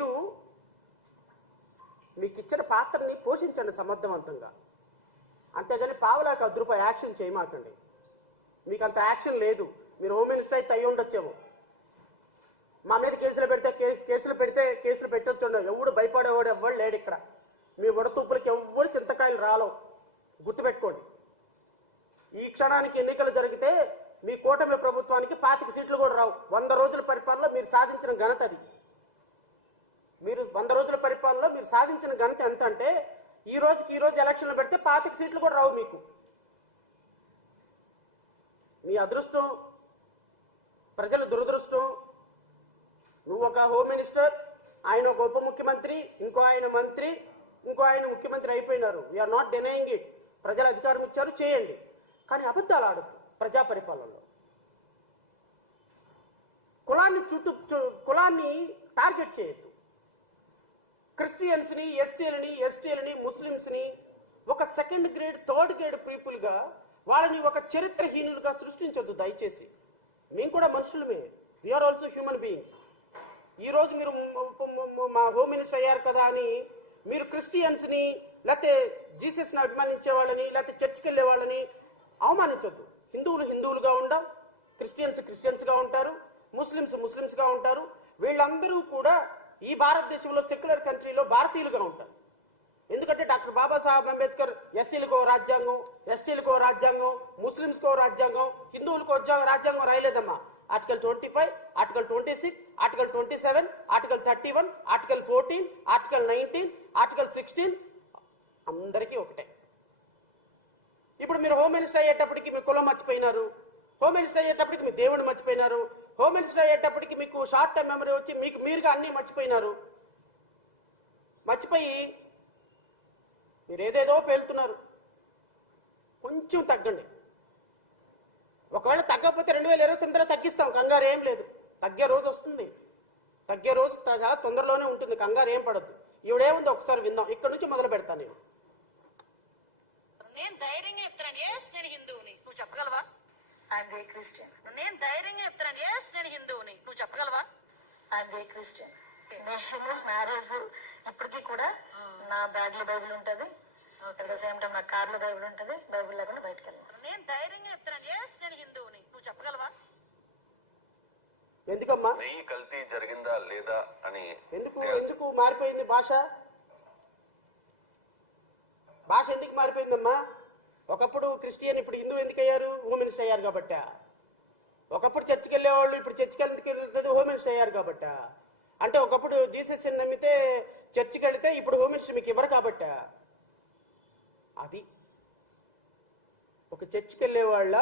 మీరు మీకు ఇచ్చిన పాత్రని పోషించండి సమర్థవంతంగా. అంతేగాని పావులాకి అర్ధ రూపాయి యాక్షన్ చేయమాకండి. మీకు అంత యాక్షన్ లేదు. మీరు హోమ్ మినిస్టర్ అయితే అయ్యి ఉండొచ్చేమో. మా మీద కేసులు పెడితే కేసులు పెడితే కేసులు పెట్టొచ్చు ఎవడు భయపడేవాడు ఎవ్వడు లేడు ఇక్కడ. మీ వడతూపులకి ఎవ్వరు చింతకాయలు రాలవు. గుర్తుపెట్టుకోండి. ఈ క్షణానికి ఎన్నికలు జరిగితే మీ కూటమి ప్రభుత్వానికి పాతిక సీట్లు కూడా రావు. వంద రోజుల పరిపాలనలో మీరు సాధించిన ఘనత అది మీరు వంద రోజుల పరిపాలనలో మీరు సాధించిన ఘనత ఎంత అంటే ఈ రోజుకి ఈ రోజు ఎలక్షన్లు పెడితే పాతిక సీట్లు కూడా రావు మీకు. మీ అదృష్టం ప్రజల దురదృష్టం నువ్వు ఒక హోమ్ మినిస్టర్ ఆయన ఒక ఉప ముఖ్యమంత్రి ఇంకో ఆయన మంత్రి ఇంకో ఆయన ముఖ్యమంత్రి అయిపోయినారు. వీఆర్ నాట్ డినయింగ్ ఇట్ ప్రజలు అధికారం ఇచ్చారు చేయండి. కానీ అబద్ధాలు ఆడద్దు ప్రజా పరిపాలనలో. కులాన్ని చుట్టూ చు- కులాన్ని టార్గెట్ చేయొద్దు. క్రిస్టియన్స్ని ఎస్సీలని ఎస్టీలని ముస్లిమ్స్ని ఒక సెకండ్ గ్రేడ్ థర్డ్ గ్రేడ్ పీపుల్గా వాళ్ళని ఒక చరిత్రహీనులుగా సృష్టించొద్దు దయచేసి. మేము కూడా మనుషులమే. వీఆర్ ఆల్సో హ్యూమన్ బీయింగ్స్ ఈరోజు మీరు మా హోమ్ మినిస్టర్ అయ్యారు కదా అని మీరు క్రిస్టియన్స్ని లేకపోతే జీసస్ని అభిమానించే వాళ్ళని లేకపోతే చర్చ్కి వెళ్ళే వాళ్ళని అవమానించొద్దు. హిందువులు హిందువులుగా ఉండం క్రిస్టియన్స్ క్రిస్టియన్స్గా ఉంటారు ముస్లిమ్స్ ముస్లిమ్స్గా ఉంటారు. వీళ్ళందరూ కూడా ఈ భారతదేశంలో సెక్యులర్ కంట్రీలో భారతీయులుగా ఉంటారు. ఎందుకంటే డాక్టర్ బాబాసాహెబ్ అంబేద్కర్ ఎస్సీలకు రాజ్యాంగం ఎస్టీలకు రాజ్యాంగం ముస్లింస్కో రాజ్యాంగం హిందువులకు రాజ్యాంగం రాయలేదమ్మా. Article twenty five article twenty six article twenty seven article thirty one article fourteen article nineteen article sixteen అందరికీ ఒకటే. ఇప్పుడు మీరు హోమ్ మినిస్టర్ అయ్యేటప్పటికి మీ కులం మర్చిపోయినారు. హోమ్ మినిస్టర్ అయ్యేటప్పటికి మీ దేవుడిని మర్చిపోయినారు. హోమ్ మినిస్టర్ అయ్యేటప్పటికి మీకు షార్ట్ టర్మ్ మెమరీ వచ్చి మీకు మీరుగా అన్నీ మర్చిపోయినారు. మర్చిపోయి మీరు ఏదేదో పేలుతున్నారు. కొంచెం తగ్గండి. ఒకవేళ తగ్గకపోతే రెండు వేల ఇరవై తొమ్మిదిలో తగ్గిస్తాం. కంగారు ఏం లేదు. తగ్గే రోజు వస్తుంది. తగ్గే రోజు చాలా తొందరలోనే ఉంటుంది. కంగారు ఏం పడద్దు. ఈవిడేముంది ఒకసారి విందాం. ఇక్కడ నుంచి మొదలు పెడతాను నేను. నేను ధైర్యంగా చెప్తాను ఎస్ నేను I'm very Christian. నేను ధైర్యంగా చెప్తున్నాను. ఎస్ నేను హిందువుని. నువ్వు చెప్పగలవా? I'm very Christian. నేను మ్యారేజ్ ఇప్పటికీ కూడా నా బ్యాగ్లో బైబిల్ ఉంటది. సేమ్ టైం నా కార్లో బైబిల్ ఉంటది. బైబిల్ లేకుండా బయటకు వెళ్ళను. నేను ధైర్యంగా చెప్తున్నాను. ఎస్ నేను హిందువుని. నువ్వు చెప్పగలవా? ఎందుకమ్మా? నెయ్యి కల్తీ జరిగిందా లేదా అని ఎందుకు? ఎందుకు మారిపోయింది భాష? భాష ఎందుకు మారిపోయిందమ్మా? ఒకప్పుడు క్రిస్టియన్ ఇప్పుడు హిందూ ఎందుకు అయ్యారు హోమ్ అయ్యారు కాబట్ట. ఒకప్పుడు చర్చికి వెళ్ళేవాళ్ళు ఇప్పుడు చర్చికి వెళ్ళినది వెళ్ళలేదు అయ్యారు కాబట్ట. అంటే ఒకప్పుడు జీసస్ నమ్మితే చర్చికి వెళితే ఇప్పుడు హోమ్ మీకు ఇవ్వరు కాబట్ట. అది ఒక చర్చికి వెళ్ళే వాళ్ళ